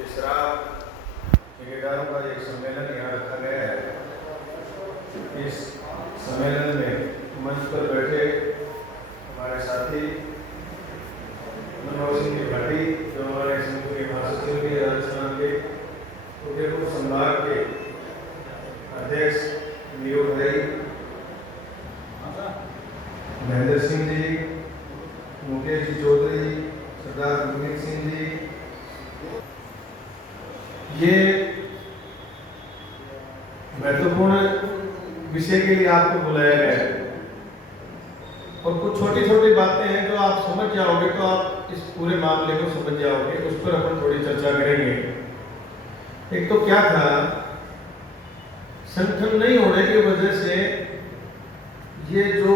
ये शराब ठेकेदारों का एक सम्मेलन यहाँ रखा गया है। इस सम्मेलन में मंच पर बैठे हमारे साथी मनोहर सिंह त्रिपाठी जो हमारे समूह के महासचिव के राजस्थान के उदयपुर संभाग के अध्यक्ष नीरू भाई, महेंद्र सिंह जी, मुकेश जी चौधरी, सरदार गुरमीत सिंह जी, ये महत्वपूर्ण विषय के लिए आपको बुलाया गया है और कुछ छोटी छोटी बातें हैं जो आप समझ जाओगे तो आप इस पूरे मामले को समझ जाओगे, उस पर अपन थोड़ी चर्चा करेंगे। एक तो क्या था, संगठन नहीं होने की वजह से ये जो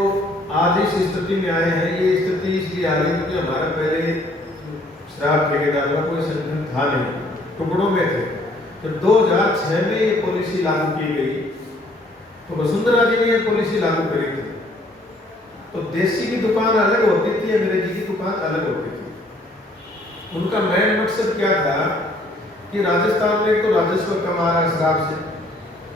आज इस स्थिति में आए हैं, ये स्थिति इसलिए आ रही क्योंकि हमारा पहले शराब ठेकेदार का कोई संगठन था नहीं, टुकड़ों में थे। जब 2006 में ये पॉलिसी लागू की गई तो वसुंधरा जी ने ये पॉलिसी लागू करी थी। तो देसी की दुकान अलग होती थी, अंग्रेजी की दुकान अलग होती थी। उनका मेन मकसद क्या था कि राजस्थान में तो राजस्व कमा रहा है शराब से,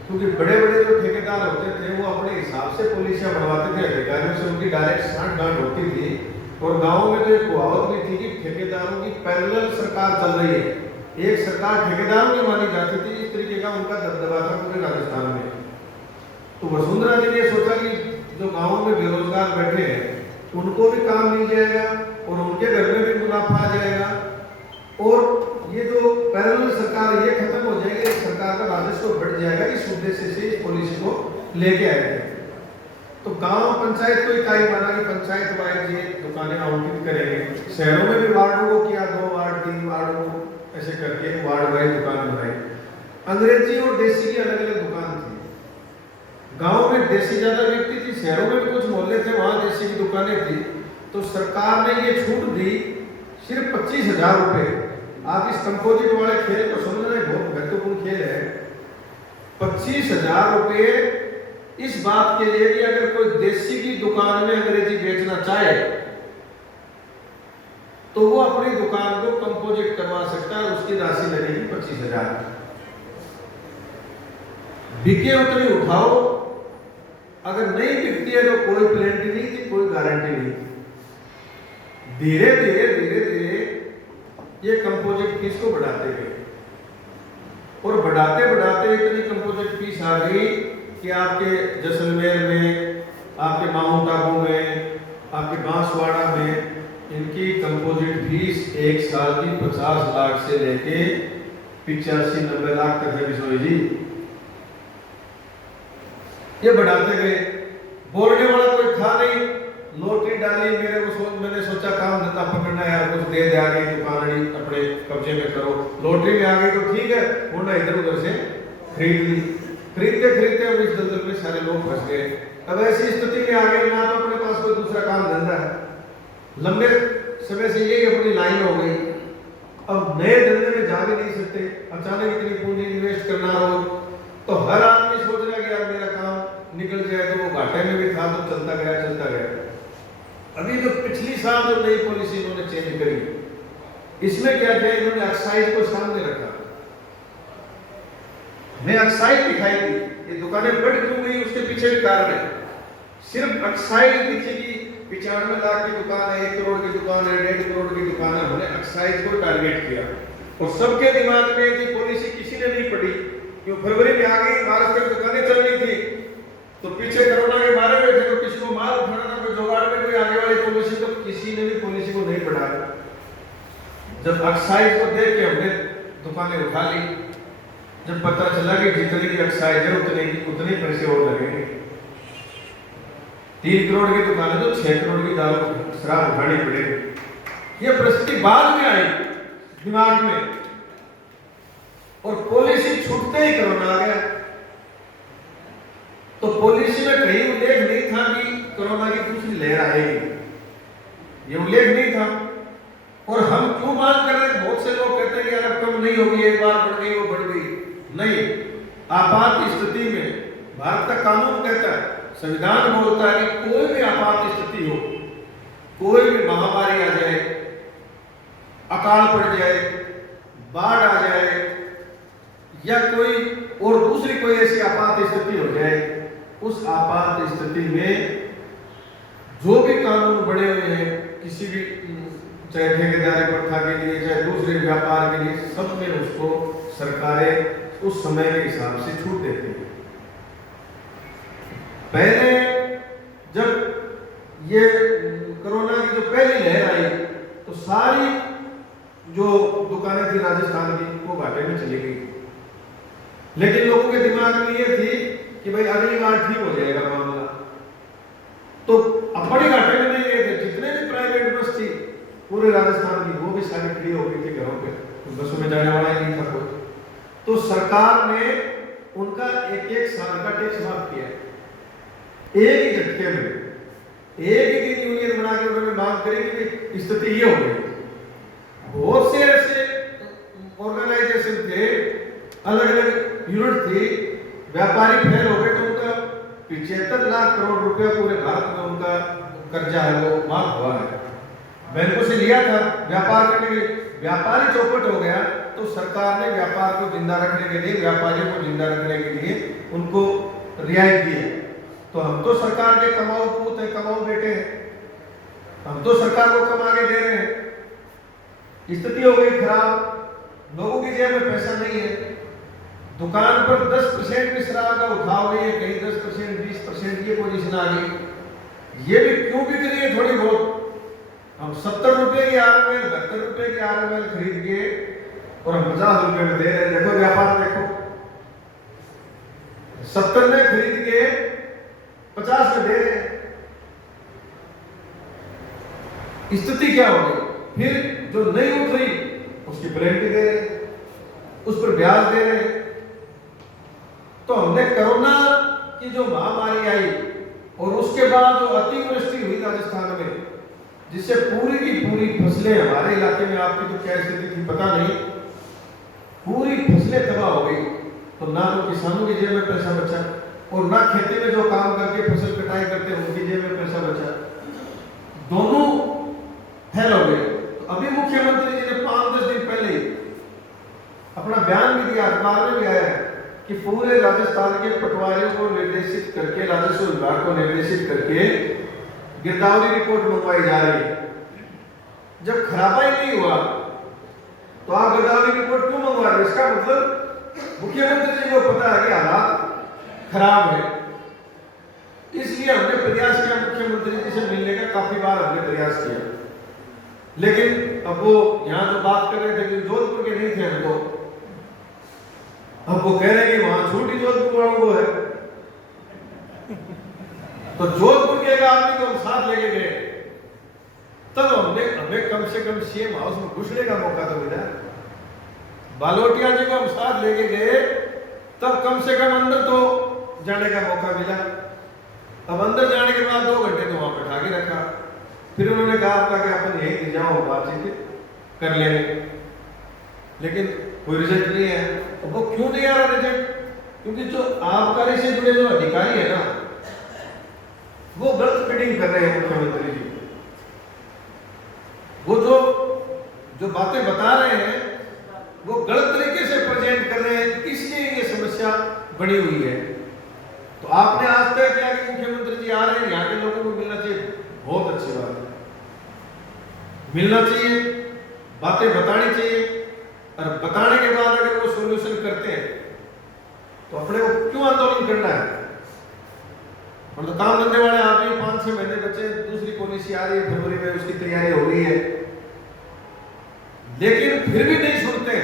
क्योंकि बड़े बड़े जो ठेकेदार होते थे वो अपने हिसाब से पॉलिसियां बनवाते थे, अधिकारियों से उनकी डायरेक्ट सांठ-गांठ होती थी। और गाँव में तो एक कहावत भी थी कि ठेकेदारों की पैरेलल सरकार चल रही है, एक सरकार ठेकेदारों की मानी जाती थी। इस तरीके का उनका दबदबा था पूरे राजस्थान में। तो वसुंधरा जी ने सोचा कि जो गाँव में बेरोजगार बैठे हैं उनको भी काम मिल जाएगा और उनके घर में भी मुनाफा आ जाएगा और ये जो पैरेलल सरकार ये खत्म हो जाएगी, सरकार का राजस्व बढ़ जाएगा। इस उद्देश्य से इस पॉलिसी को लेके आए थे। तो गांव पंचायत को इकाई बना कि पंचायत वाइज ये दुकानें आवंटित करेंगे। शहरों में भी वार्डों को किया, 2 वार्ड 3 वार्डों को ऐसे करके वार्ड वाइज दुकान बनाई। अंग्रेजी और देसी की अलग अलग दुकान थी। गांव में देसी ज्यादा बिकती थी, शहरों में भी कुछ मोहल्ले थे वहां देसी की दुकानें थी। तो सरकार ने ये छूट दी सिर्फ 25,000 रुपए। आप इस कंपोजिट वाले खेल को समझना, बहुत महत्वपूर्ण खेल है। 25,000 रुपए इस बात के लिए कि अगर कोई देसी की दुकान में अंग्रेजी बेचना चाहे तो वो अपनी दुकान को कंपोजिट करवा सकता है, उसकी राशि लगेगी 25,000। बिके उतनी उठाओ, अगर नहीं बिकती है तो कोई प्लेंटी नहीं थी, कोई गारंटी नहीं थी। धीरे धीरे ये कंपोजिट फीस को बढ़ाते गए और बढ़ाते बढ़ाते इतनी कंपोजिट फीस आ गई कि आपके जैसलमेर में, आपके माउंट आबू में, आपके बांसवाड़ा में इनकी कंपोजिट फीस एक साल की 50 लाख से लेके 85-90 लाख तक है बिशोई जी। ये बढ़ाते गए, बोलने वाला कोई था नहीं। लॉटरी डाली, मैंने सोचा काम धंधा पकड़ना है, कुछ दे आगे दुकान अपने कब्जे में करो। लॉटरी में आ गई तो ठीक है, वरना इधर उधर से खरीद ली। खरीदते खरीदते अब इस दलदल में सारे लोग फंस गए। अब ऐसी स्थिति में आ गए ना तो अपने पास कोई दूसरा काम धंधा है, लंबे समय से यही अपनी लाइन हो गई। अब नए धंधे में जा भी नहीं सकते, अचानक इतनी पूंजी इन्वेस्ट करना हो तो हर आदमी सोच रहा है कि यार मेरा काम निकल जाए। तो वो घाटे में भी था तो चलता गया। अभी जो पिछली साल जो नई पॉलिसी इन्होंने चेंज करी, इसमें क्या किया, इन्होंने एक्साइज को सामने रखा। मैं एक्साइज दिखाई दी, ये दुकानें बढ़ क्यों गई उसके पीछे भी कारण है। सिर्फ एक्साइज पीछे की 95 लाख की दुकान है, 1 करोड़ की दुकान है, 1.5 करोड़ की दुकान है, उन्होंने एक्साइज को टारगेट किया। और सबके दिमाग में ये पॉलिसी किसी ने नहीं पढ़ी, क्यों फरवरी में आ गई, मार्च तक दुकानें चल रही थी। तो पीछे कोरोना के मारे हुए थे, तो किसी को माल उठाना था, कोई जुगाड़ में कोई आने वाली पॉलिसी, तो किसी ने भी पॉलिसी को नहीं पढ़ा। जब एक्साइज को देख के हमने दुकानें उठा ली, जब पता चला कि जितने की एक्साइज है उतने पैसे और लगेंगे। 3 करोड़ की दुकान है तो 6 करोड़ की दारू शराब उठानी पड़ेगी। ये परिस्थिति बाद में आई दिमाग में, और पॉलिसी छूटते ही कोरोना आ गया। तो पॉलिसी में कहीं उल्लेख नहीं था कि कोरोना की दूसरी लहर आएगी, ये उल्लेख नहीं था। और हम क्यों बात कर रहे हैं, बहुत से लोग कहते हैं कि यार अब कम नहीं होगी, एक बार बढ़ गई वो बढ़ गई। नहीं, आपात स्थिति में भारत का कानून कहता है, संविधान बोलता है कि कोई भी आपात स्थिति हो, कोई भी महामारी आ जाए, अकाल पड़ जाए, बाढ़ आ जाए या कोई और दूसरी कोई ऐसी आपात स्थिति हो जाए, उस आपात स्थिति में जो भी कानून बने हुए हैं किसी भी, चाहे ठेकेदारी प्रथा के लिए चाहे दूसरे व्यापार के लिए, सब में उसको सरकारें उस समय के हिसाब से छूट देती हैं। पहले जब ये कोरोना की जो पहली लहर आई तो सारी जो दुकानें थी राजस्थान की वो घाटे में चली गई, लेकिन लोगों के दिमाग में ये थी कि भाई अगली बार ठीक हो जाएगा मामला, तो अब बड़ी घाटे में नहीं गए थे। जितने भी प्राइवेट बस थी पूरे राजस्थान की वो भी सारी फ्री हो गई थी घरों पे, तो बसों में जाने वाला ही नहीं था कोई। तो सरकार ने उनका एक एक साल का टैक्स माफ किया एक ही झटके में, एक ही दिन यूनियन बना के उन्होंने मांग करी कि स्थिति ये हो गई। बहुत से ऐसे ऑर्गेनाइजेशन थे, अलग अलग यूनिट थी, व्यापारी फेल हो गए तो उनका 75 लाख करोड़ रुपया पूरे भारत में उनका कर्जा है वो माफ हुआ है, बैंकों से लिया था व्यापार करने के लिए। व्यापारी चौपट हो गया तो सरकार ने व्यापार को जिंदा रखने के लिए, व्यापारियों को जिंदा रखने के लिए उनको रियायत दी है। तो हम तो सरकार के कमाऊ पूत हैं, कमाऊ बेटे हैं, हम तो सरकार को कमा के दे रहे हैं। स्थिति हो गई खराब, लोगों की जेब में पैसा नहीं है, दुकान पर 10% भी शराब का उठाव नहीं है, कहीं 10% 20% ये पोजीशन आ गई। ये भी क्यों बिक रही है थोड़ी बहुत, हम 70 रुपए की RML 72 रुपए की RML खरीद के और हम 50 रुपए में दे रहे हैं। देखो व्यापार देखो, 70 में खरीद के 50 में दे रहे हैं। स्थिति क्या हो गई? फिर जो नहीं उठ रही उसकी पेनल्टी दे रहे, उस पर ब्याज दे रहे। तो हमने कोरोना की जो महामारी आई और उसके बाद जो अतिवृष्टि हुई राजस्थान में, जिससे पूरी की पूरी फसलें, हमारे इलाके में आपकी तो क्या स्थिति थी पता नहीं, पूरी फसलें तबाह हो गई। तो ना तो किसानों की जेब में पैसा बचा और ना खेती में जो काम करके फसल कटाई करते हैं उनकी जेब में पैसा बचा, दोनों फेल हो गए। तो अभी मुख्यमंत्री जी ने 5-10 दिन पहले अपना बयान भी दिया, अखबार में भी आया है कि पूरे राजस्थान के पटवारियों को निर्देशित करके, राजस्व विभाग को निर्देशित करके गिरदावरी रिपोर्ट मंगवाई जा रही है। जब खराबाई नहीं हुआ तो आप गिरदावरी रिपोर्ट क्यों मंगवा रहे? इसका मतलब मुख्यमंत्री जी को पता है कि हालात खराब है, इसलिए हमने प्रयास किया मुख्यमंत्री जी से मिलने का, काफी बार हमने प्रयास किया, लेकिन अब वो यहाँ जो बात कर रहे थे कि जोधपुर के नहीं थे हम, तो अब वो कह रहे हैं कि वहां छोटी जोधपुर वालों को है। तो जोधपुर के एक आदमी को हम साथ लेके गए, तब हमें कम से कम सीएम हाउस में घुसने का मौका तो मिला। बालोटिया जी को हम साथ लेके गए, तब कम से कम अंदर तो जाने का मौका मिला। अब अंदर जाने के बाद 2 घंटे तो वहां बैठा के रखा, फिर उन्होंने कहा आपका कि अपन यही जाओ बातचीत कर लेंगे, लेकिन कोई रिजल्ट नहीं है। तो वो क्यों नहीं आ रहा रिजल्ट? क्योंकि जो आबकारी से जुड़े जो अधिकारी है ना, वो गलत फीडिंग कर रहे हैं मुख्यमंत्री जी। वो जो बातें बता रहे हैं वो गलत तरीके से प्रेजेंट कर रहे हैं, इसलिए ये समस्या बनी हुई है। तो आपने आज तक किया कि मुख्यमंत्री जी आ रहे हैं, यहाँ के लोगों को मिलना चाहिए, बहुत अच्छी बात है, मिलना चाहिए, बातें बतानी चाहिए, और बताने के बाद अगर वो सॉल्यूशन करते हैं तो अपने को क्यों आंदोलन करना है? हम तो काम धंधे वाले आदमी, 5-6 महीने बचे, दूसरी पॉलिसी आ रही है फरवरी में, उसकी तैयारी हो रही है, लेकिन फिर भी नहीं सुनते,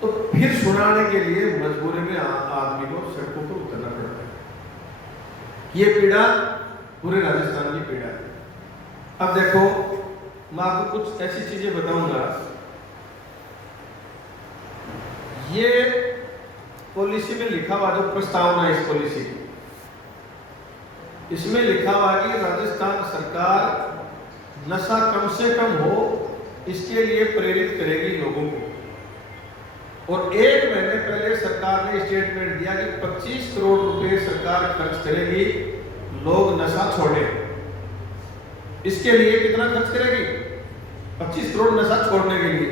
तो फिर सुनाने के लिए मजबूरी में आदमी को सड़कों पर उतरना पड़ता है। ये पीड़ा पूरे राजस्थान की पीड़ा है। अब देखो, मैं आपको कुछ ऐसी चीजें बताऊंगा। ये पॉलिसी में लिखा हुआ जो प्रस्तावना है इस पॉलिसी की, इसमें लिखा हुआ कि राजस्थान सरकार नशा कम से कम हो इसके लिए प्रेरित करेगी लोगों को। और 1 महीने पहले सरकार ने स्टेटमेंट दिया कि 25 करोड़ रुपए सरकार खर्च करेगी लोग नशा छोड़े। इसके लिए कितना खर्च करेगी? 25 करोड़ नशा छोड़ने के लिए।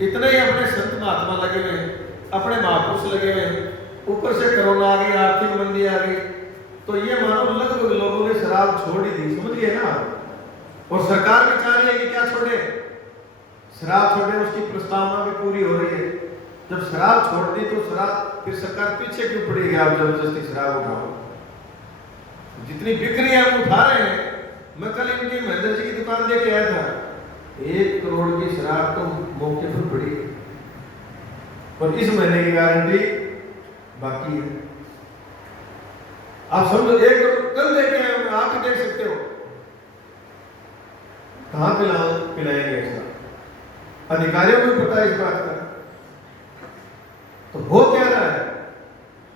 इतने ही अपने संत महात्मा लगे हुए हैं, अपने महापुरुष लगे हुए हैं, ऊपर से कोरोना आ गई, आर्थिक मंदी आ गई, तो ये मानो लगभग लोगों ने शराब छोड़ ही दी, समझ गए ना। और सरकार भी चाह रही है कि क्या छोड़े, शराब छोड़े, उसकी प्रस्तावना भी पूरी हो रही है। जब शराब छोड़ दी तो शराब फिर सरकार पीछे क्यों पड़ेगी, आप जबरदस्ती शराब उठाओ, जितनी बिक्री है हम उठा रहे हैं। मैं कल इनकी महेंद्र जी की दुकान देख के आया था, 1 करोड़ की शराब तो मौके पर पड़ी, और इस महीने की गारंटी बाकी है। आप समझो 1 करोड़ कल देख के आए, आप भी देख सकते हो, कहां पिलाएंगे ऐसा, अधिकारियों को भी पता है इस बात का। तो हो क्या रहा है,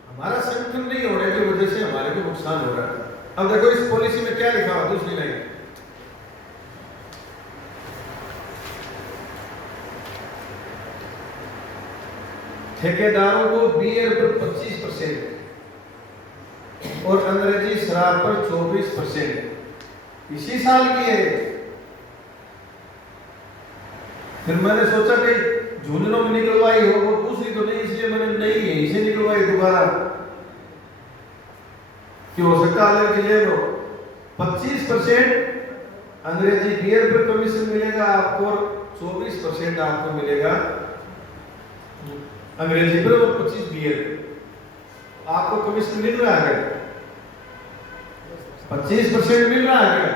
हमारा संगठन नहीं होने की वजह से हमारे को नुकसान हो रहा है। अब देखो इस पॉलिसी में क्या लिखा हुआ, दूसरी लाइन, ठेकेदारों को बियर पर 25% और अंग्रेजी शराब पर 24%, इसी साल की है। फिर मैंने सोचा कि झुंझुनों में निकलवाई हो, वो दूसरी तो नहीं, इसलिए मैंने नहीं है इसे निकलवाई दोबारा, कि हो सकता अलग जिले में 25% अंग्रेजी बियर पर कमीशन मिलेगा आपको, और 24% आपको मिलेगा अंग्रेजी पर और 25 बियर। आपको कमीशन मिल रहा है, 25% मिल रहा है।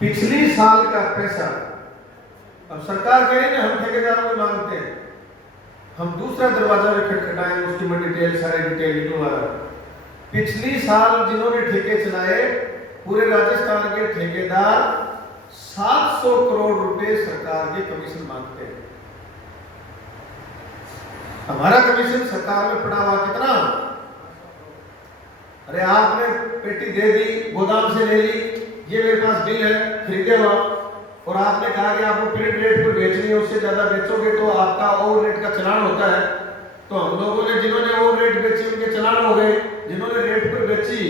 पिछली साल का पैसा अब सरकार कह रही है हम ठेकेदारों को मांगते हैं, हम दूसरा दरवाजा भी खटखटाएंगे, उसकी मैं डिटेल सारी डिटेल लिखूंगा। पिछली साल जिन्होंने ठेके चलाए, पूरे राजस्थान के ठेकेदार 700 करोड़ रुपए सरकार के कमीशन मांगते हैं। हमारा कमीशन सरकार में पड़ा हुआ कितना, अरे आपने पेटी दे दी, गोदाम से ले ली, ये मेरे पास बिल है, खरीदे हुआ, और आपने कहा कि आपको प्रिंट रेट पर बेचनी है, उससे ज्यादा बेचोगे तो आपका ओवर रेट का चलान होता है। तो हम लोगों ने जिन्होंने ओवर रेट बेची उनके चलान हो गए, जिन्होंने रेट पर बेची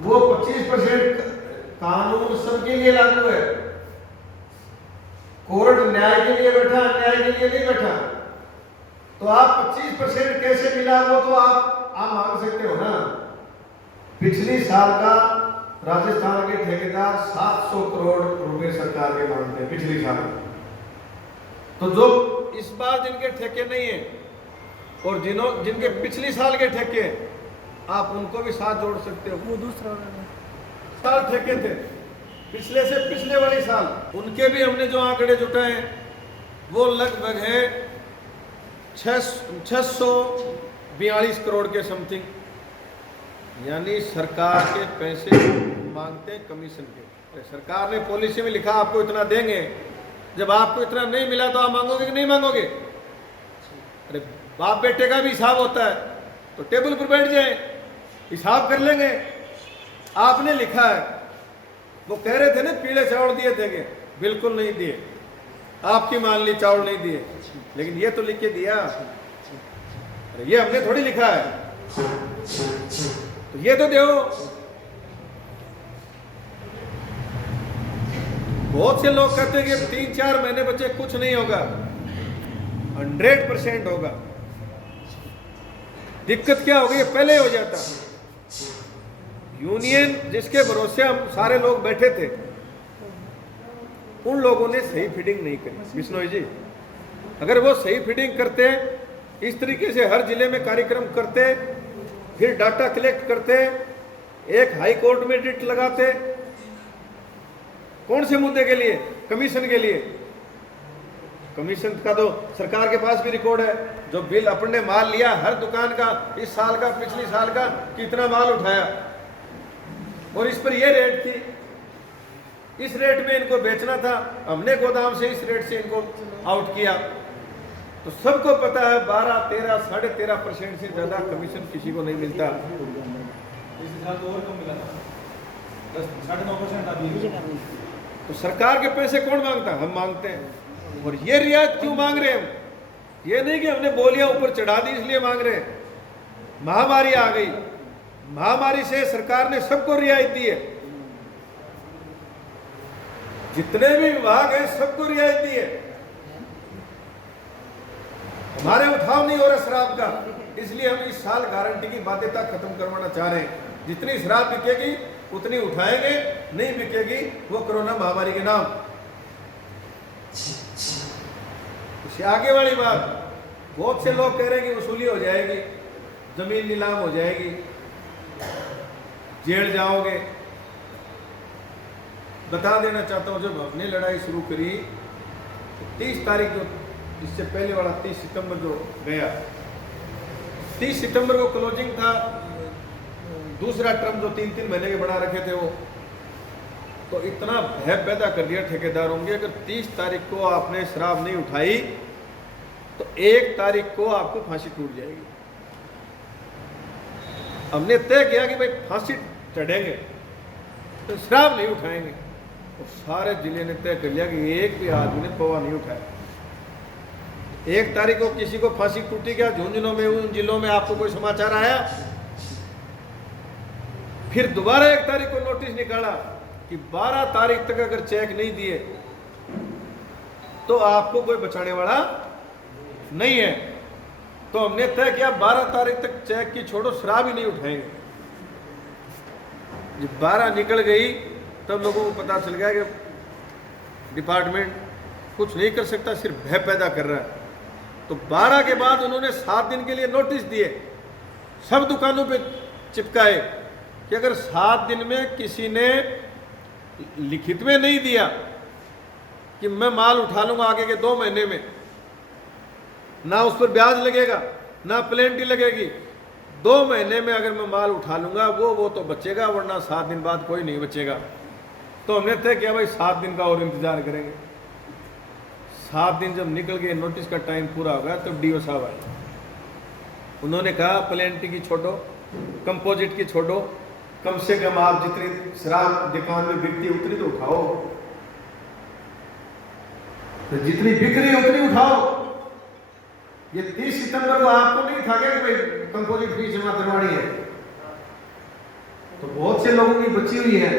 वो 25%। कानून सबके लिए लागू है, कोर्ट न्याय के लिए बैठा, अन्याय के लिए नहीं बैठा। तो आप 25% कैसे मिला, वो तो आप मांग सकते हो ना। पिछली साल का राजस्थान के ठेकेदार 700 करोड़ रुपए सरकार के मांगते हैं पिछली साल। तो जो इस बार जिनके ठेके नहीं है और जिनके पिछली साल के ठेके, आप उनको भी साथ जोड़ सकते हो। वो दूसरा साल ठेके थे, पिछले से पिछले वाले साल, उनके भी हमने जो आंकड़े जुटाए वो लगभग है 642 करोड़ के समथिंग, यानी सरकार के पैसे मांगते हैं कमीशन के। सरकार ने पॉलिसी में लिखा आपको इतना देंगे, जब आपको इतना नहीं मिला तो आप मांगोगे कि नहीं मांगोगे? अरे बाप बेटे का भी हिसाब होता है, तो टेबल पर बैठ जाए, हिसाब कर लेंगे। आपने लिखा है, वो कह रहे थे ना पीले चावल दिए थे, बिल्कुल नहीं दिए, आपकी मान ली चावल नहीं दिए, लेकिन ये तो लिख के दिया। अरे ये हमने थोड़ी लिखा है, तो ये तो दो। बहुत से लोग कहते हैं कि 3-4 महीने बचे, कुछ नहीं होगा, 100% होगा। दिक्कत क्या हो गई, पहले हो जाता। यूनियन जिसके भरोसे हम सारे लोग बैठे थे, उन लोगों ने सही फीडिंग नहीं करी। बिश्नोई जी, अगर वो सही फीडिंग करते, इस तरीके से हर जिले में कार्यक्रम करते, फिर डाटा कलेक्ट करते, एक हाई कोर्ट में रिट लगाते, कौन से मुद्दे के लिए? कमीशन के लिए। कमीशन का तो सरकार के पास भी रिकॉर्ड है, जो बिल अपने माल लिया हर दुकान का, इस साल का, पिछली साल का, कितना माल उठाया, और इस पर यह रेट थी, इस रेट में इनको बेचना था, हमने गोदाम से इस रेट से इनको आउट किया। तो सबको पता है 12, 13, 13.5% से ज्यादा कमीशन किसी को नहीं मिलता। तो सरकार के पैसे कौन मांगता? हम मांगते हैं। और ये रियायत क्यों मांग रहे हैं हम? ये नहीं कि हमने बोलियां ऊपर चढ़ा दी इसलिए मांग रहे हैं। महामारी आ गई, महामारी से सरकार ने सबको रियायत दी है। जितने भी विभाग हैं सबको रियायत दी है। हमारे उठाव नहीं हो रहा शराब का, इसलिए हम इस साल गारंटी की बाध्यता खत्म करवाना चाह रहे हैं। जितनी शराब बिकेगी उतनी उठाएंगे, नहीं बिकेगी वो कोरोना महामारी के नाम। इससे आगे वाली बात, बहुत से लोग कह रहे हैं कि वसूली हो जाएगी, जमीन नीलाम हो जाएगी, जेल जाओगे। बता देना चाहता हूं, जब हमने लड़ाई शुरू करी तो 30 तारीख, जो इससे पहले वाला 30 सितंबर जो गया, 30 सितंबर को क्लोजिंग था। दूसरा टर्म जो 3-3 महीने के बना रखे थे वो, तो इतना भय पैदा कर दिया ठेकेदारों के, अगर 30 तारीख को आपने शराब नहीं उठाई तो 1 तारीख को आपको फांसी टूट जाएगी। हमने तय किया कि भाई फांसी चढ़ेंगे तो शराब नहीं उठाएंगे, तो सारे जिले ने तय कर लिया कि एक भी आदमी ने पवा नहीं उठाया। 1 तारीख को किसी को फांसी टूटी क्या झुंझुनों में, उन जिलों में आपको कोई समाचार आया? फिर दोबारा 1 तारीख को नोटिस निकाला कि 12 तारीख तक अगर चेक नहीं दिए तो आपको कोई बचाने वाला नहीं है। तो हमने तय किया 12 तारीख तक चेक की छोड़ो, शराब ही नहीं उठाएंगे। जब 12 निकल गई तब लोगों को पता चल गया कि डिपार्टमेंट कुछ नहीं कर सकता, सिर्फ भय पैदा कर रहा है। तो 12 के बाद उन्होंने 7 दिन के लिए नोटिस दिए, सब दुकानों पे चिपकाए कि अगर 7 दिन में किसी ने लिखित में नहीं दिया कि मैं माल उठा लूंगा आगे के 2 महीने में, ना उस पर ब्याज लगेगा ना प्लेंटी लगेगी, 2 महीने में अगर मैं माल उठा लूंगा वो तो बचेगा, वरना 7 दिन बाद कोई नहीं बचेगा। तो हमने तय किया भाई 7 दिन का और इंतजार करेंगे। 7 दिन जब निकल गए, नोटिस का टाइम पूरा हो गया, तब डीओ साहब आए। उन्होंने कहा प्लेंटी की छोड़ो, कंपोजिट की छोड़ो, कम से कम आप जितनी शराब दुकान में बिकती है उतनी तो उठाओ, तो जितनी बिक रही है उतनी उठाओ। ये 30 सितंबर को आपको नहीं था क्या कि भाई कंपोजिट फीस जमा करवानी है? तो बहुत से लोगों की बची हुई है।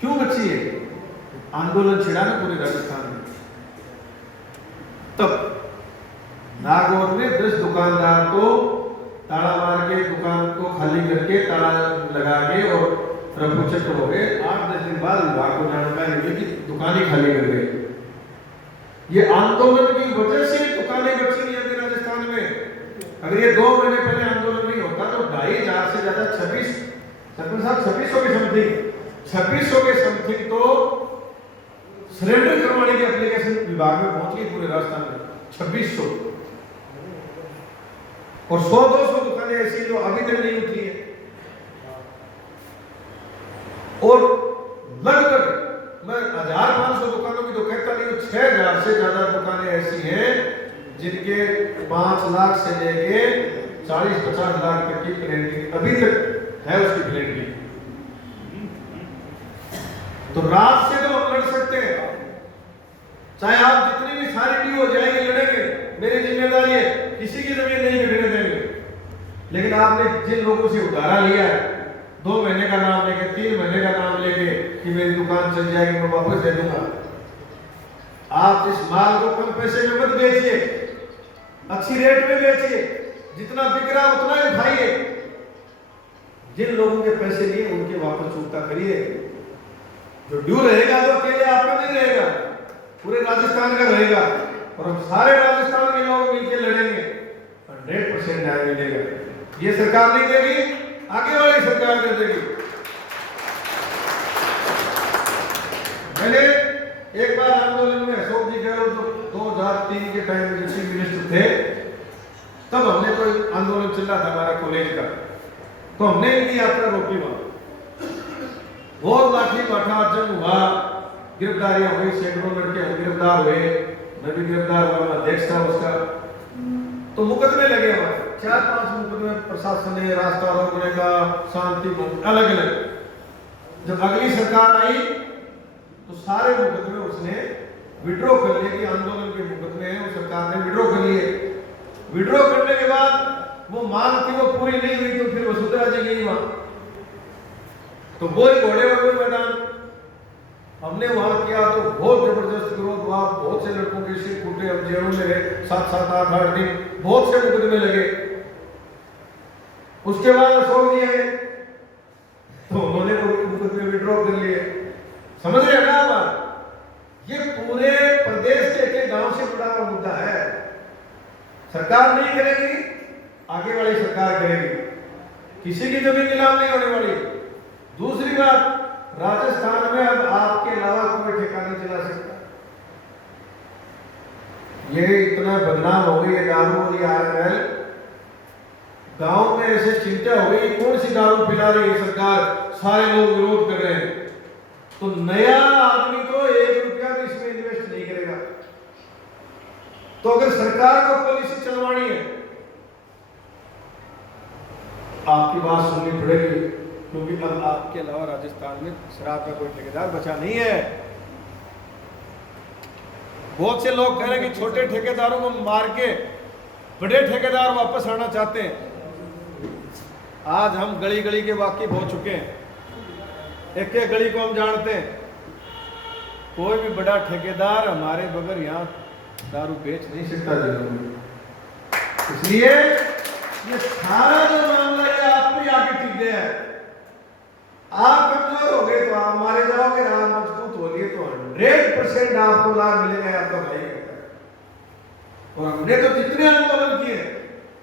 क्यों बची है? आंदोलन छिड़ा ना पूरे राजस्थान में। तब नागौर में 10 दुकानदार को ताला मार के दुकान को खाली करके ताला लगा के और रफूचक्कर हो गए। 8-10 दिन बाद विभाग को जानकारी मिली कि दुकानें खाली कर गए। ये आंदोलन की वजह से दुकानें बची नहीं है राजस्थान में। अगर ये 2 महीने पहले आंदोलन नहीं होता तो 2500 से ज्यादा 2600 के समथिंग तो सरेंडर करवाने की एप्लीकेशन विभाग में पहुंच गई पूरे राजस्थान में। 2600 और 100-200 दुकानें ऐसी जो अभी तक नहीं उठी है। और लगभग मैं 1500 दुकानों की तो कहता नहीं हूं, 6000 से ज्यादा दुकानें ऐसी हैं जिनके 5 लाख से लेके 40-50 लाख तक की प्लेंटिंग अभी तक है, उसकी प्लेंटिंग। तो रात से तो हम लड़ सकते हैं, चाहे आप जितनी भी सारी डी हो जाएगी, लड़ेंगे, मेरी जिम्मेदारी है, किसी की जमीन नहीं बिकने देंगे। लेकिन आपने जिन लोगों से उधारा लिया है, 2 महीने का नाम लेके, 3 महीने का नाम लेके कि मेरी दुकान चल जाएगी, मैं वापस दे दूंगा, आप इस माल को कम पैसे में मत बेचिए, अच्छी रेट में बेचिए, जितना बिक रहा उतना ही उठाइए। जिन लोगों के पैसे लिए उनके वापस चुकता करिए। जो ड्यू रहेगा वो अकेले आपका नहीं रहेगा, पूरे राजस्थान का रहेगा, और हम सारे राजस्थान के लोग मिलकर लड़ेंगे, 100% न्याय मिलेगा। ये सरकार नहीं देगी, आगे वाली सरकार दे देगी। मैंने एक बार आंदोलन में अशोक जी गहलोत जो 2003 के टाइम में चीफ मिनिस्टर थे, तब हमने कोई आंदोलन चल रहा था हमारा कॉलेज का, तो हमने इनकी यात्रा रोकी। वहां बहुत लाठी जंग हुआ, गिरफ्तारियां हुई, सैकड़ों लड़के गिरफ्तार हुए, मैं भी गिरफ्तार हुआ, मैं अध्यक्ष था उसका। तो मुकदमे लगे हमारे 4-5 मुकदमे प्रशासन ने, रास्ता रोकने का, शांति अलग अलग। जब अगली सरकार आई तो सारे मुकदमे उसने विड्रॉ कर लिए कि आंदोलन के मुकदमे हैं, वो सरकार ने विड्रॉ कर लिए। विड्रॉ करने के बाद वो मांग थी वो पूरी नहीं हुई, तो फिर वसुंधरा जी गई वहां, तो वही घोड़े और वही मैदान। हमने वहां किया तो बहुत जबरदस्त विरोध हुआ, बहुत से लड़कों के सिर फूटे, हम जेलों में रहे 7-7, 8-8 दिन, बहुत से मुकदमे लगे। उसके बाद अशोक जी आए तो उन्होंने मुकदमे विड्रॉ कर लिए। समझ रहे हैं ना आप? ये पूरे प्रदेश के एक गांव से जुड़ा हुआ मुद्दा है। सरकार नहीं करेगी, आगे वाली सरकार करेगी, किसी की जमीन नीलाम नहीं होने वाली। दूसरी बात, राजस्थान में अब आपके अलावा कोई ठेका नहीं चला सकता। ये इतना बदनाम हो गई है दारू और ये आरएल, गांव में ऐसे चिंता हो गई कौन सी दारू पिला रही है सरकार, सारे लोग विरोध कर रहे हैं। तो नया आदमी तो 1 रुपया भी इसमें इन्वेस्ट नहीं करेगा। तो अगर सरकार को पॉलिसी चलवानी है, आपकी बात सुननी पड़ेगी, क्योंकि अब आपके अलावा राजस्थान में शराब का कोई ठेकेदार बचा नहीं है। बहुत से लोग कह रहे हैं कि छोटे ठेकेदारों को मार के बड़े ठेकेदार वापस आना चाहते हैं। आज हम गली गली के वाकिफ हो चुके हैं, एक एक गली को हम जानते हैं। कोई भी बड़ा ठेकेदार हमारे बगैर यहाँ दारू बेच नहीं सकता जिलों में। इसलिए ये सारा जो मामला है आप पे आके टिक गया है। आप कमजोर हो गए तो आप मारे जाओगे, आप मजबूत हो गए तो 100% आपको लाभ मिलेगा, आपका भाई कहता है। और हमने तो जितने आंदोलन किए,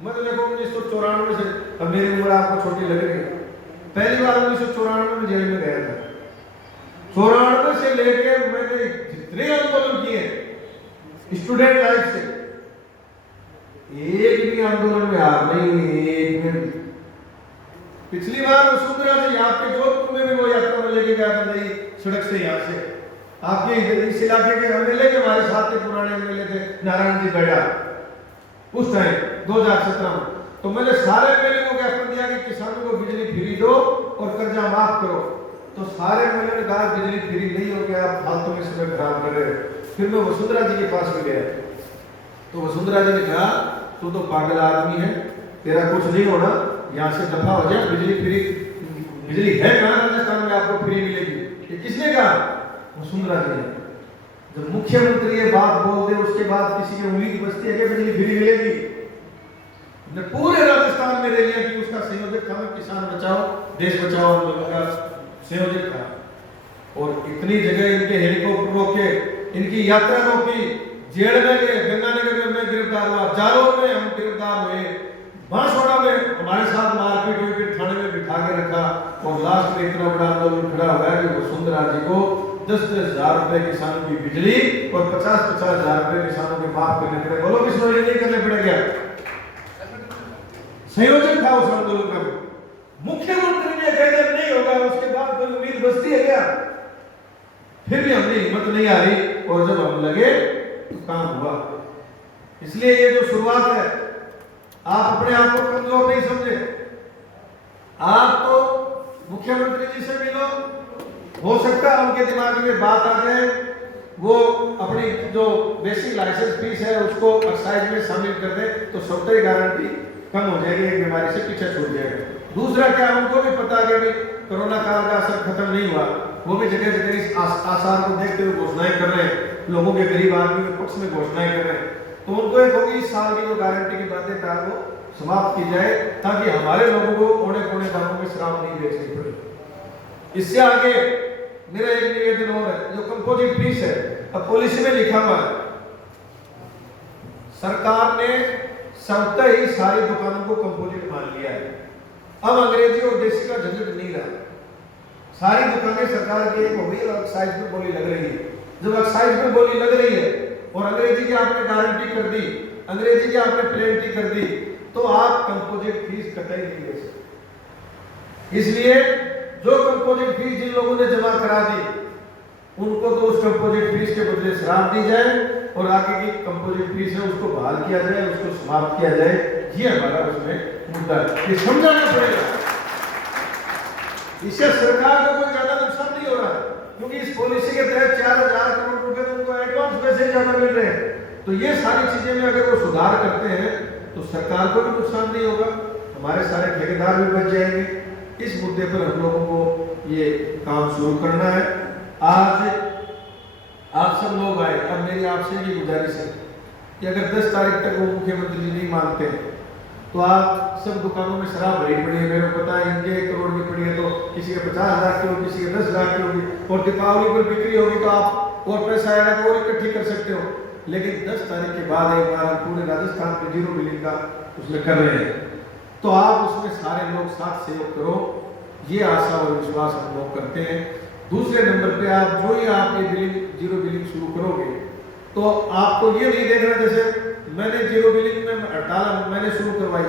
मैं तो देखो 1994 से, अब मेरी उम्र आपको छोटी लग रही है, पहली बार 1994 में जेल में गया था। 94 से लेके मैंने जितने आंदोलन किए स्टूडेंट लाइफ से, एक भी आंदोलन में हार नहीं हुई, एक में। पिछली बार वसुंधरा जी आपके जोधपुर में भी वो यात्रा में लेके गया था नई सड़क से, यहाँ से आपके इस इलाके के एमएलए के हमारे साथ के पुराने एमएलए थे नारायण जी गढ़ा, उस टाइम 2017 में। तो मैंने सारे एमएलए को ज्ञापन दिया कि किसानों को बिजली फ्री दो और कर्जा माफ करो। तो सारे एमएलए ने कहा बिजली फ्री नहीं हो गया, आप फालतू में समय खराब कर रहे हो। फिर मैं वसुंधरा जी के पास में गया तो वसुंधरा जी ने कहा तू तो पागल आदमी है, तेरा कुछ नहीं होना, यहाँ से दफा हो जाए, बिजली फ्री, बिजली है कहाँ राजस्थान में आपको फ्री मिलेगी? ये किसने कहा? वसुंधरा जी ने। जब मुख्यमंत्री ये बात बोल दे उसके बाद किसी की उम्मीद बचती है कि बिजली फ्री मिलेगी? ने पूरे राजस्थान में रैलियां की, उसका संयोजक था किसान बचाओ देश बचाओ आंदोलन का संयोजक था। और इतनी जगह इनके हेलीकॉप्टर रोके, इनकी यात्रा रोकी, जेल में गए, गंगानगर में गिरफ्तार हुआ, जालोर में हम गिरफ्तार हुए, बांसवाड़ा में हमारे साथ मारपीट हुई, फिर थाने में बिठा के रखा। और लास्ट में इतना बड़ा आंदोलन खड़ा हुआ है कि वसुंधरा जी को 10-10 हजार रुपए किसानों की बिजली और 50-50 हजार रुपए किसानों के माफ करने पड़े। बोलो किसको ये नहीं करने पड़ेगा? संयोजक था उस आंदोलन का। मुख्यमंत्री ने कह दिया नहीं होगा, उसके बाद कोई उम्मीद बचती है क्या? फिर भी हमने हिम्मत नहीं आ रही, और जब हम लगे तो काम हुआ। इसलिए ये जो शुरुआत है, आप अपने आप को कमजोर नहीं समझे। आप तो मुख्यमंत्री जी से मिलो, हो सकता है उनके दिमाग में बात आ जाए, वो अपनी जो बेसिक लाइसेंस फीस है उसको एक्साइज में शामिल कर दे, तो सबसे गारंटी कम हो जाएगी, एक बीमारी से पीछे छूट जाएगा। दूसरा क्या, उनको भी पता है कि कोरोना काल का असर खत्म नहीं हुआ, वो भी जगह जगह इस आसार को देखते हुए घोषणाएं कर रहे हैं, लोगों के गरीब आदमी के पक्ष में घोषणाएं कर रहे हैं। तो उनको एक होगी इस साल की जो गारंटी की बातें था वो समाप्त की जाए, ताकि हमारे लोगों को कोने कोने दामों में शराब नहीं बेचनी पड़े। इससे आगे मेरा एक निवेदन और है, जो कंपोजिट फीस है, अब पॉलिसी में लिखा हुआ है, सरकार ने सबसे ही सारी दुकानों को कंपोजिट मान लिया है। अब अंग्रेजी और देसी का झंझट नहीं रहा, सारी दुकानें सरकार की एक हो गई और एक्साइज में बोली लग रही है। जब एक्साइज में बोली लग रही है और अंग्रेजी की आपने गारंटी कर दी, अंग्रेजी की आपने प्लेंटी कर दी, तो आप कंपोजिट फीस कतई नहीं ले सकते। इसलिए जो कंपोजिट फीस जिन लोगों ने जमा करा दी, उनको तो उस कंपोजिट फीस के बदले शराब दी जाए, और आगे की कंपोजिट फीस है उसको बहाल किया जाए, उसको समाप्त किया जाए। ये हमारा उसमें मुद्दा है, ये समझाना पड़ेगा। इससे सरकार को कोई ज्यादा नुकसान नहीं हो रहा है, क्योंकि इस पॉलिसी के तहत 4000 करोड़ रुपए तो उनको एडवांस पैसे ज्यादा मिल रहे हैं। तो ये सारी चीजें में अगर वो सुधार करते हैं तो सरकार को भी नुकसान नहीं होगा, हमारे सारे ठेकेदार भी बच जाएंगे। इस मुद्दे पर हम लोगों को ये काम शुरू करना है। आज आप सब लोग आए। अब मेरी आपसे ये गुजारिश है कि अगर 10 तारीख तक वो मुख्यमंत्री जी नहीं मानते हैं तो आप सब दुकानों में शराब भरी पड़ी है, मेरे को पता है इनके 1 करोड़ की पड़ी है, तो किसी के 50 लाख की होगी, किसी के 10 लाख की होगी, और दीपावली पर बिक्री होगी तो आप और पैसा आएगा तो और इकट्ठी कर सकते हो। लेकिन 10 तारीख के बाद एक बार हम पूरे राजस्थान में जीरो बिलिंग का उसमें कर रहे हैं, तो आप उसमें सारे लोग साथ सहयोग करो, ये आशा और विश्वास हम लोग करते हैं। दूसरे नंबर पे आप जो ही आप ये बिलिंग जीरो बिलिंग शुरू करोगे तो आपको ये नहीं देखना जैसे मैंने जीरो बिलिंग में हड़ताल मैंने शुरू करवाई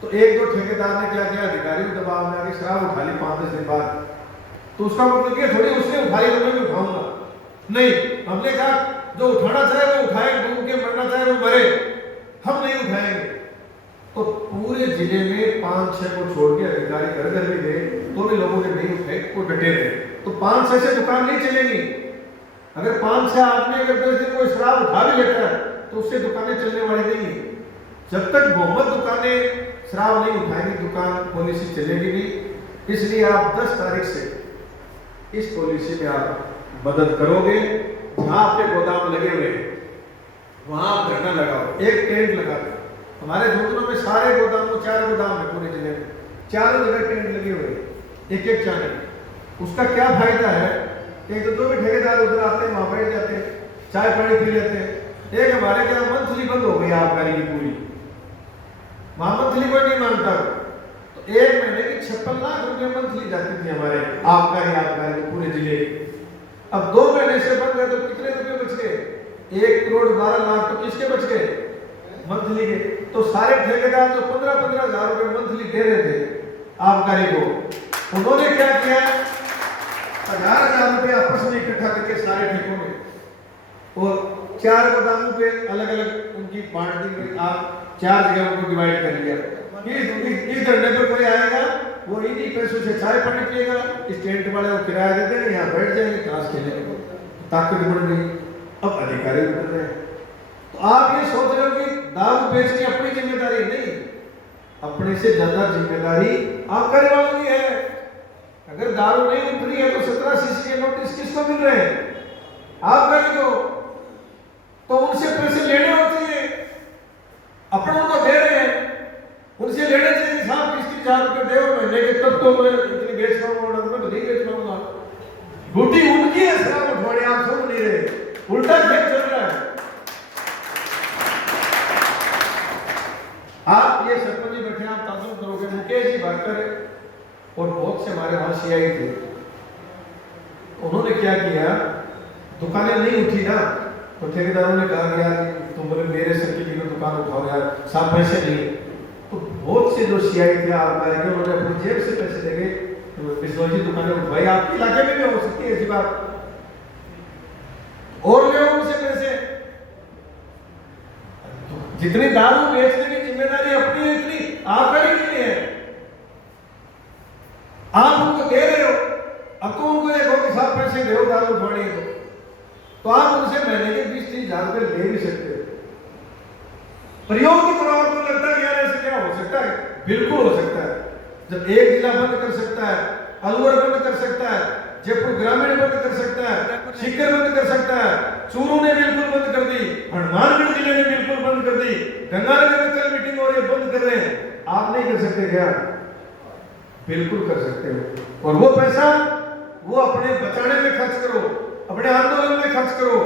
तो 1-2 ठेकेदार ने क्या किया, अधिकारियों दबाव में आके शराब उठा ली 5-10 दिन बाद, तो उसका मतलब ये थोड़ी उसने उठाई तो मैं भी उठाऊंगा, नहीं, हमने कहा जो उठाना चाहे वो उठाए, डूब के मरना चाहे वो मरे, हम नहीं उठाएंगे। तो पूरे जिले में 5-6 को छोड़ के अधिकारी घर घर भी गए तो भी लोगों ने नहीं उठाए, को डटे रहे, तो 5-6 से दुकान नहीं चलेगी। अगर 5-6 आदमी अगर 10 दिन कोई शराब उठा भी लेता है तो उससे दुकानें चलने वाली नहीं है। जब तक बहुमत दुकानें शराब नहीं उठाएंगी दुकान पॉलिसी चलेगी नहीं। इसलिए आप 10 तारीख से इस पॉलिसी में आप मदद करोगे। जहां आपके गोदाम लगे हुए वहां आप धरना लगाओ, एक टेंट लगा दो। हमारे झुंझुनू में सारे गोदामों 4 गोदाम है पूरे जिले में, 4 जगह टेंट लगे हुए, एक चैनल। उसका क्या फायदा है कि जो भी ठेकेदार उधर आते हैं वहां बैठ जाते हैं, चाय पानी पी लेते हैं। एक हमारे क्या मंथली बंद हो गई आबकारी की पूरी, वहां मंथली कोई नहीं मांगता, तो 1 महीने की 56 लाख रुपए मंथली जाती थी हमारे आबकारी पूरे जिले की। अब 2 महीने से बंद है तो कितने रुपए बच गए, 1 करोड़ 12 लाख तो किसके बच गए, मंथली के। तो सारे ठेकेदार जो 15-15 हजार रुपए मंथली दे रहे थे आबकारी को, उन्होंने क्या किया, 1000 रुपए आपस में इकट्ठा करके सारे ठेकों में और 4 गोदामों पे अलग अलग उनकी बांटनी हुई, आप 4 जगह उनको डिवाइड कर लिया। इस धरने पर कोई आएगा वो इन्हीं पैसों से चाय पानी पिएगा, इस टेंट वाले को किराया दे देंगे, यहाँ बैठ जाएंगे, ताश खेलेंगे, ताकत बढ़ गई। अब अधिकारी भी कर रहे हैं। तो आप ये सोच रहे हो कि दारू बेचनी अपनी जिम्मेदारी नहीं, अपने से ज्यादा जिम्मेदारी आबकारी वालों की है। अगर दारू नहीं उठ रही है तो 17 सीसी के नोटिस किसको मिल रहे हैं, आबकारी को, तो उनसे पैसे लेने होते हैं, अपने उनको दे रहे हैं, उनसे लेने चाहिए। साहब 20-30 रुपए दे महीने के, तब तो मैं इतनी बेच पाऊंगा, मैं तो नहीं बेच पाऊंगा। ड्यूटी उनकी है शराब उठवाने, आप सब नहीं रहे, उल्टा खेल चल रहा है। आप ये सरपंच जी बैठे, आप ताजुब करोगे, मुकेश जी भाटकर और बहुत से हमारे वहां सीआई थे, उन्होंने क्या किया, दुकानें नहीं उठी ना तो ठेकेदारों ने कहा कि यार तुम बोले मेरे सर की दुकान उठाओ यार, साहब पैसे नहीं। तो बहुत से जो सीआई थे आप आएंगे, उन्होंने अपनी जेब से पैसे देंगे, बिस्वाजी दुकानें उठवाई। आपके इलाके में भी हो सकती है ऐसी बात, और ले उनसे पैसे। जितनी दारू बेचने की जिम्मेदारी अपनी है इतनी आबकारी की नहीं है। आप उनको दे रहे हो, अब तो उनको देखो कि साहब पैसे दो दारू उठवानी है तो आप उनसे महीने के 20-30 हजार रुपए ले भी सकते हो। प्रयोग की तरह आपको लगता है यार ऐसे क्या हो सकता है, बिल्कुल हो सकता है। जब एक जिला बंद कर सकता है, अलवर बंद कर सकता है, जयपुर ग्रामीण बंद कर सकता है, सीकर बंद कर सकता है, चूरू ने बिल्कुल बंद कर दी, हनुमानगढ़ जिले ने बिल्कुल बंद कर दी, गंगानगर में कल मीटिंग हो रही है, बंद कर रहे हैं, आप नहीं कर सकते क्या, बिल्कुल कर सकते हो। और वो पैसा वो अपने बचाने में खर्च करो, अपने आंदोलन में खर्च करो,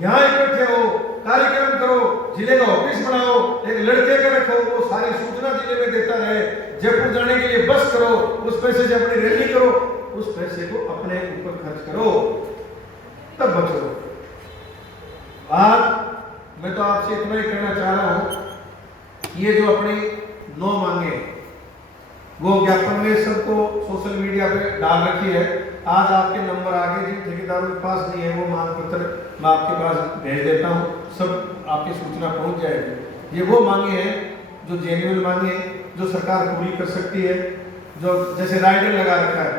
यहाँ इकट्ठे हो, कार्यक्रम करो, जिले का ऑफिस बनाओ, एक लड़के का रखो, वो सारी सूचना जिले में देता रहे, जयपुर जाने के लिए बस करो, उस पैसे से अपनी रैली करो, उस पैसे को अपने ऊपर खर्च करो, तब बचो। आज मैं तो आपसे इतना ही कहना चाह रहा हूं, ये जो अपनी 9 मांगे वो ज्ञापन में सबको सोशल मीडिया पे डाल रखी है। आज आपके नंबर आ गए, जिन ठेकेदारों के पास नहीं है वो मांग पत्र मैं आपके पास भेज देता हूँ, सब आपकी सूचना पहुंच जाएगी। ये वो मांगे हैं जो जेन्युइन मांगे, जो सरकार पूरी कर सकती है, जो जैसे राइडर लगा रखा है।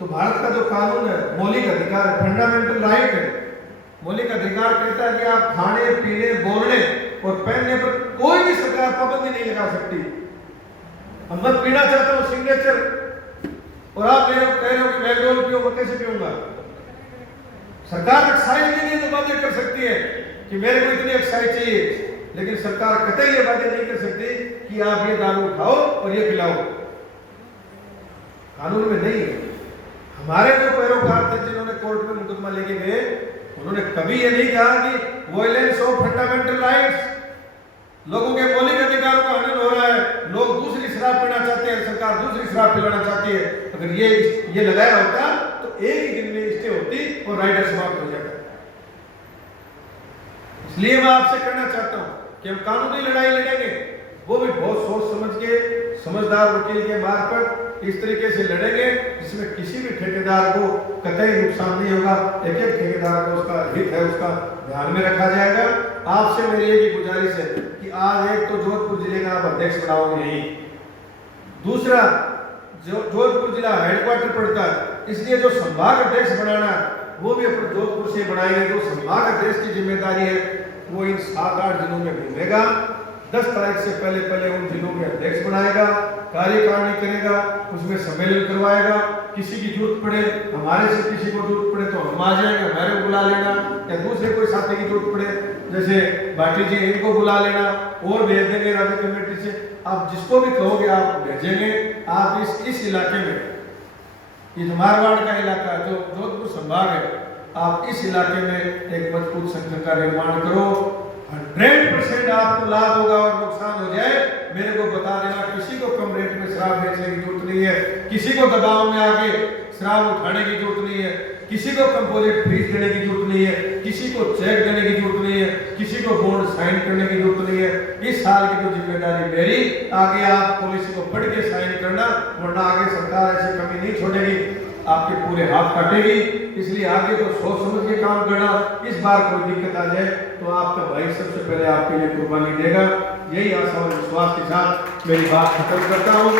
तो भारत का जो कानून है, मौलिक अधिकार है, फंडामेंटल राइट है, मौलिक अधिकार कहता है कि आप खाने पीने बोलने और पहनने पर कोई भी सरकार पाबंदी नहीं लगा सकती। अब मैं पीना चाहता हूँ सिग्नेचर और आप कह रहे हो कि मैं डोल पियो, मैं कैसे पीऊंगा, सरकार एक्साइज के लिए तो वादे कर सकती है कि मेरे को इतनी एक्साइज चाहिए, लेकिन सरकार कतई ये वादे नहीं कर सकती कि आप ये दारू उठाओ और ये पिलाओ। कानून में नहीं है। हमारे जो पैरोकार थे जिन्होंने कोर्ट में मुकदमा लेके गए, उन्होंने कभी ये नहीं कहा कि वायलेंस ऑफ फंडामेंटल राइट्स, लोगों के मौलिक अधिकारों का हनन हो रहा है, लोग दूसरी शराब पीना चाहते हैं, सरकार दूसरी शराब पिलाना चाहती है। अगर ये लगाया होता तो एक ही दिन में स्टे होती और राइट समाप्त हो जाता। इसलिए मैं आपसे कहना चाहता हूं कि हम कानूनी लड़ाई लड़ेंगे, वो भी बहुत सोच समझ के समझदार वकील के मार्फत इस तरीके से लड़ेंगे जिसमें किसी भी ठेकेदार को कतई नुकसान नहीं होगा। एक एक ठेकेदार को उसका हित है उसका ध्यान में रखा जाएगा। आपसे मेरी एक ही गुजारिश है कि आज एक तो जोधपुर जिले का आप अध्यक्ष बनाओगे यही, दूसरा जोधपुर जिला हेडक्वार्टर पड़ता है, इसलिए जो संभाग अध्यक्ष बनाना वो भी अपने जोधपुर से बनाएंगे। जो संभाग अध्यक्ष की जिम्मेदारी है वो इन 7-8 जिलों में घूमेगा, 10 तारीख से पहले उन जिलों के अध्यक्ष बनाएगा, कार्यकारिणी करेगा, उसमें सम्मेलन करवाएगा। किसी की जरूरत पड़े, हमारे से किसी को जरूरत पड़े तो हम आ जाएंगे, हमारे को बुला लेना, या दूसरे कोई साथी की जरूरत पड़े जैसे भाटी जी इनको बुला लेना और भेज देंगे राज्य कमेटी से। आप जिसको भी कहोगे आप भेजेंगे। आप इस इलाके में, ये जो मारवाड़ का इलाका जो जोधपुर संभाग है, आप इस इलाके में एक मजबूत संगठन का निर्माण करो। 100% आपको लाभ होगा और नुकसान हो जाए मेरे को बता देना। किसी को कम रेट में शराब बेचने की जरूरत नहीं है, किसी को दबाव में आके शराब उठाने की जरूरत नहीं है, किसी को कंपोजिट फीस देने की जरूरत नहीं है, किसी को चेक देने की जरूरत नहीं है, किसी को बॉन्ड साइन करने की जरूरत नहीं है। इस साल की तो जिम्मेदारी मेरी, आगे आप पॉलिसी को पढ़ के साइन करना, वरना आगे सरकार ऐसी कमी नहीं छोड़ेगी, आपके पूरे हाथ काटेगी। इसलिए आगे तो सोच समझ के काम करना। इस बार कोई दिक्कत आ जाए तो आपका भाई सबसे पहले आपके लिए कुर्बानी देगा। यही आशा और विश्वास के साथ मेरी बात खत्म करता हूँ।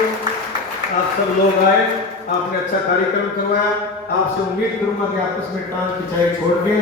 आप सब लोग आए, आपने अच्छा कार्यक्रम करवाया। आपसे उम्मीद करूंगा कि आपस में टांग खिंचाई छोड़ के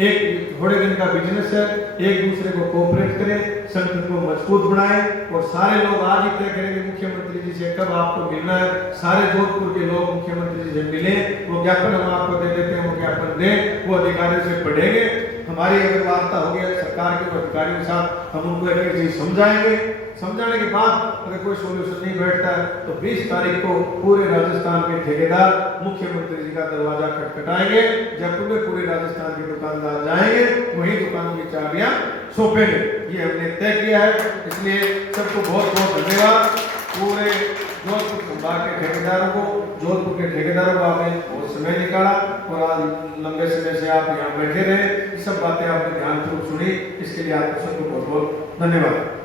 एक थोड़े दिन का बिजनेस है, एक दूसरे को कोऑपरेट करें, संगठन को मजबूत बनाएं। और सारे लोग आज ही तय करेंगे मुख्यमंत्री जी से कब आपको मिलना है। सारे जोधपुर के लोग मुख्यमंत्री जी से मिले, वो ज्ञापन हम आपको दे देते हैं, वो ज्ञापन दें, वो अधिकारियों से पढ़ेंगे। हमारी अगर वार्ता होगी सरकार के अधिकारियों के साथ, हम उनको एक चीज समझाएंगे। समझाने के बाद अगर कोई सोल्यूशन नहीं बैठता है तो 20 तारीख को पूरे राजस्थान के ठेकेदार मुख्यमंत्री जी का दरवाजा खटखटाएंगे। जयपुर में पूरे राजस्थान के दुकानदार जाएंगे, वही दुकानों की चाबियां सौंपेंगे। ये हमने तय किया है। इसलिए सबको बहुत बहुत धन्यवाद। पूरे जोधपुर संभाग के ठेकेदारों को, जोधपुर के ठेकेदारों को आपने बहुत समय निकाला और आज लंबे समय से आप यहाँ बैठे रहे, सब बातें आपने ध्यानपूर्वक सुनी, इसके लिए आपको सबको बहुत बहुत धन्यवाद।